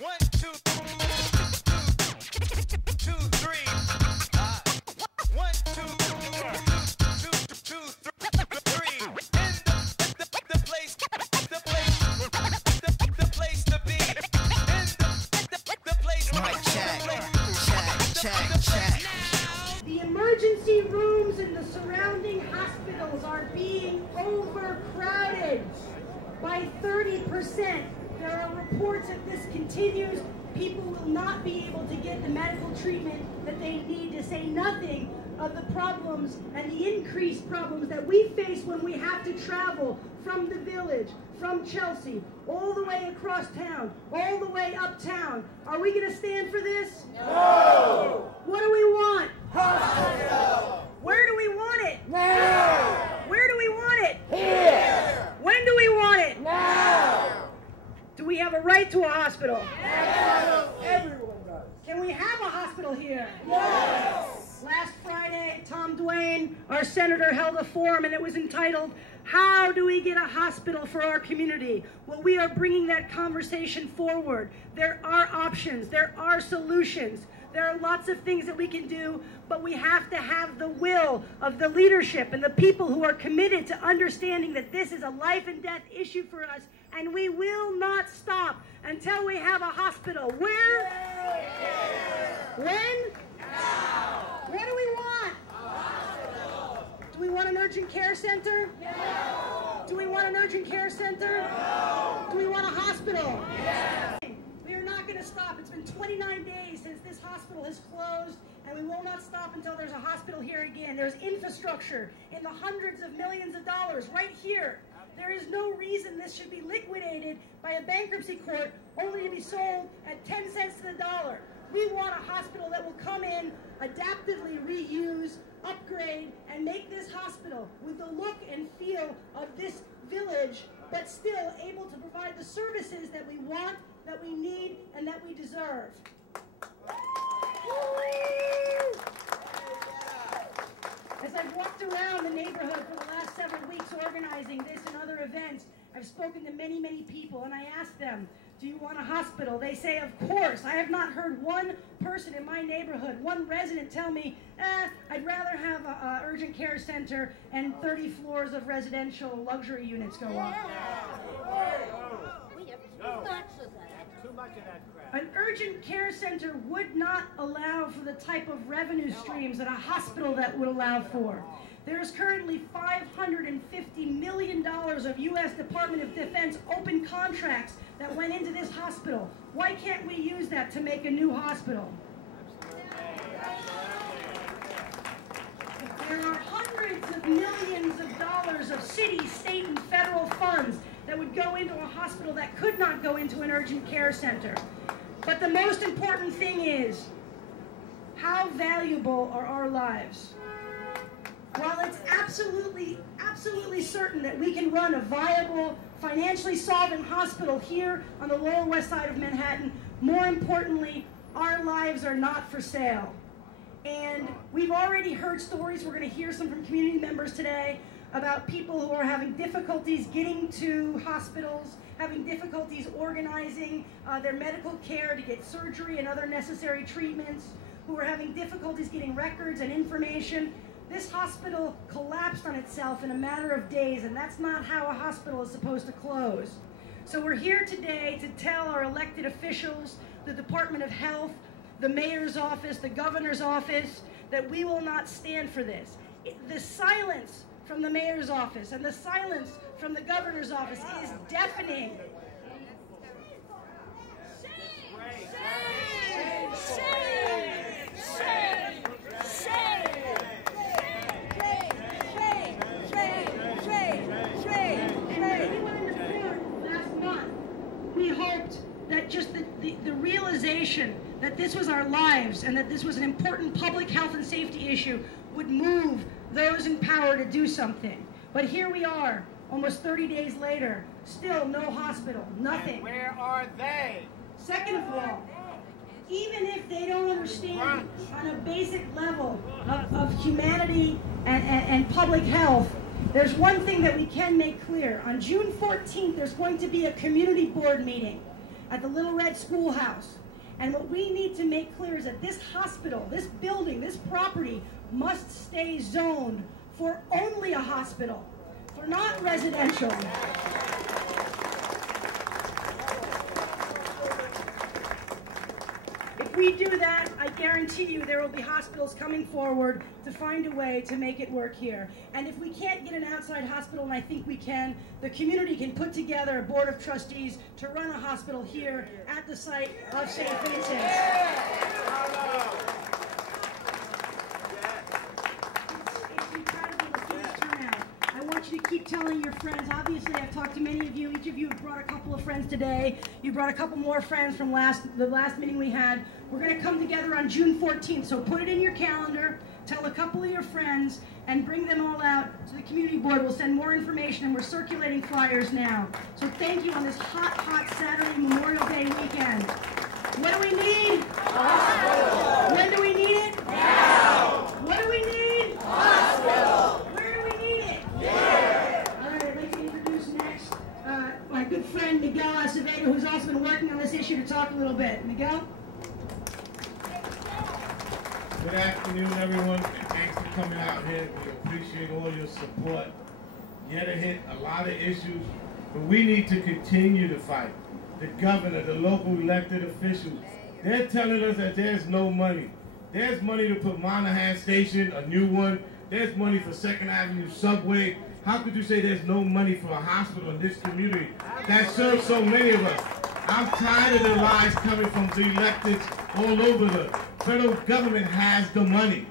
1, 2, 2, 3. 1, 2, 3. The place to be. The place. Check. The emergency rooms in the surrounding hospitals are being overcrowded by 30%. There are reports if this continues, people will not be able to get the medical treatment that they need, to say nothing of the problems and the increased problems that we face when we have to travel from the village, from Chelsea, all the way across town, all the way uptown. Are we going to stand for this? No! What do we want? Hospital! Where do we want it? Now! Where do we want it? Here! When do we want it? Now! Do we have a right to a hospital? Yes! Everyone does. Can we have a hospital here? Yes! Last Friday, Tom Duane, our senator, held a forum, and it was entitled, "How do we get a hospital for our community?" Well, we are bringing that conversation forward. There are options. There are solutions. There are lots of things that we can do, but we have to have the will of the leadership and the people who are committed to understanding that this is a life and death issue for us, and we will not stop until we have a hospital. Where? When? Now! What do we want? A hospital! Do we want an urgent care center? No! Do we want an urgent care center? No! Do we want a hospital? Yes! We are not going to stop. It's been 29 days since this hospital has closed, and we will not stop until there's a hospital here again. There's infrastructure in the hundreds of millions of dollars right here. There is no reason this should be liquidated by a bankruptcy court only to be sold at 10 cents to the dollar. We want a hospital that will come in, adaptively reuse, upgrade, and make this hospital with the look and feel of this village, but still able to provide the services that we want, that we need, and that we deserve. As I've walked around the neighborhood for the last several weeks organizing this and other events, I've spoken to many, many people, and I asked them, do you want a hospital? They say, of course. I have not heard one person in my neighborhood, one resident tell me, I'd rather have an urgent care center and 30 floors of residential luxury units go up. We have too much of that crap. An urgent care center would not allow for the type of revenue streams that a hospital that would allow for. There is currently $550 million of U.S. Department of Defense open contracts that went into this hospital. Why can't we use that to make a new hospital? There are hundreds of millions of dollars of city, state, and federal funds that would go into a hospital that could not go into an urgent care center. But the most important thing is, how valuable are our lives? While it's absolutely certain that we can run a viable, financially solvent hospital here on the Lower West Side of Manhattan, more importantly, our lives are not for sale. And we've already heard stories, we're going to hear some from community members today, about people who are having difficulties getting to hospitals, having difficulties organizing their medical care to get surgery and other necessary treatments, who are having difficulties getting records and information. This hospital collapsed on itself in a matter of days, and that's not how a hospital is supposed to close. So we're here today to tell our elected officials, the Department of Health, the mayor's office, the governor's office, that we will not stand for this. The silence from the mayor's office and the silence from the governor's office is deafening. We hoped that just the realization that this was our lives and that this was an important public health and safety issue would move those in power to do something. But here we are, almost 30 days later, still no hospital, nothing. And where are they? Second of all, even if they don't understand on a basic level of humanity and public health, there's one thing that we can make clear. On June 14th, there's going to be a community board meeting. at the Little Red Schoolhouse. And what we need to make clear is that this hospital, this building, this property must stay zoned for only a hospital, for not residential. If we do that, I guarantee you there will be hospitals coming forward to find a way to make it work here. And if we can't get an outside hospital, and I think we can, the community can put together a board of trustees to run a hospital here at the site of St. Vincent's. It's incredible to see this turnout. I want you to keep telling your friends. Obviously, I've talked to many of you. Each of you have brought a couple of friends today. You brought a couple more friends from the last meeting we had. We're going to come together on June 14th, so put it in your calendar, tell a couple of your friends, and bring them all out to the community board. We'll send more information, and we're circulating flyers now. So thank you on this hot, hot Saturday Memorial Day weekend. What do we need? Hospital. When do we need it? Now. What do we need? Hospital. Where do we need it? Here. All right, I'd like to introduce next my good friend Miguel Acevedo, who's also been working on this issue, to talk a little bit. Miguel? Good afternoon, everyone. Thanks for coming out here. We appreciate all your support. Yet it hit a lot of issues, but we need to continue to fight. The governor, the local elected officials, they're telling us that there's no money. There's money to put Monahan Station, a new one. There's money for 2nd Avenue subway. How could you say there's no money for a hospital in this community that serves so many of us? I'm tired of the lies coming from the electeds all over. The federal government has the money.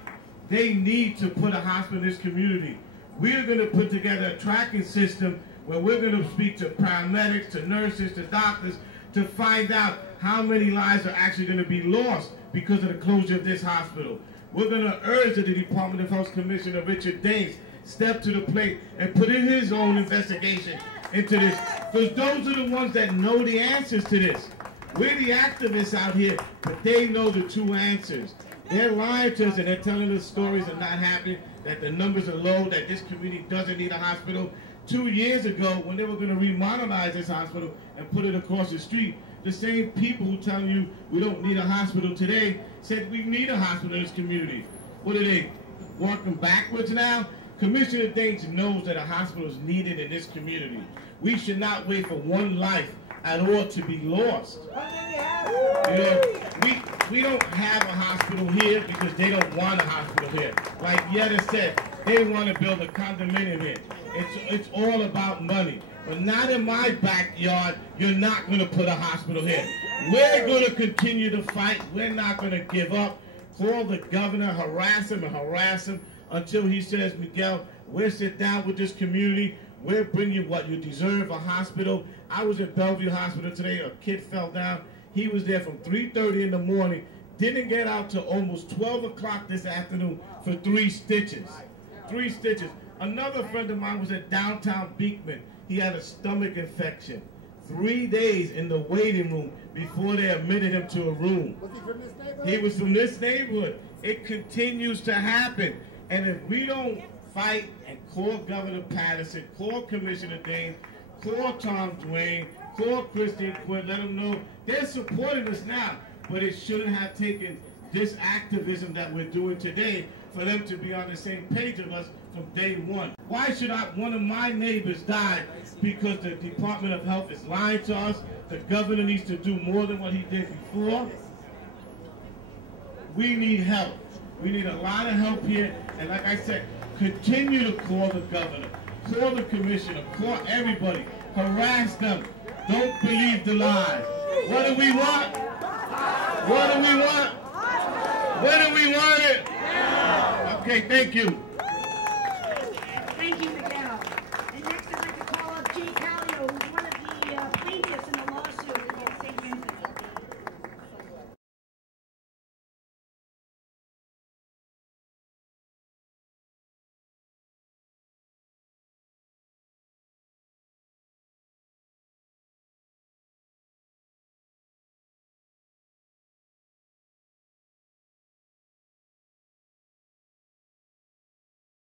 They need to put a hospital in this community. We're going to put together a tracking system where we're going to speak to paramedics, to nurses, to doctors, to find out how many lives are actually going to be lost because of the closure of this hospital. We're going to urge that the Department of Health Commissioner Richard Daines step to the plate and put in his own investigation into this, because those are the ones that know the answers to this. We're the activists out here, but they know the true answers. They're lying to us and they're telling us stories are not happening, that the numbers are low, that this community doesn't need a hospital. 2 years ago, when they were going to remodernize this hospital and put it across the street, the same people who tell you we don't need a hospital today said we need a hospital in this community. What are they, walking backwards now? Commissioner Daines knows that a hospital is needed in this community. We should not wait for one life at all to be lost. You know, we don't have a hospital here because they don't want a hospital here. Like Yetta said, they want to build a condominium here. It's all about money. But not in my backyard, you're not going to put a hospital here. We're going to continue to fight. We're not going to give up. Call the governor, harass him and harass him until he says, Miguel, we'll sit down with this community. We'll bring you what you deserve, a hospital. I was at Bellevue Hospital today. A kid fell down. He was there from 3:30 in the morning. Didn't get out till almost 12 o'clock this afternoon for 3 stitches. 3 stitches. Another friend of mine was at downtown Beekman. He had a stomach infection. 3 days in the waiting room before they admitted him to a room. Was he from this neighborhood? He was from this neighborhood. It continues to happen. And if we don't fight and call Governor Patterson, call Commissioner Daines, call Tom Duane, call Christine Quinn, let them know they're supporting us now. But it shouldn't have taken this activism that we're doing today for them to be on the same page of us from day one. Why should one of my neighbors die because the Department of Health is lying to us? The governor needs to do more than what he did before. We need help. We need a lot of help here. And like I said, continue to call the governor, call the commissioner, call everybody, harass them. Don't believe the lies. What do we want? What do we want? When do we want it? Okay, thank you.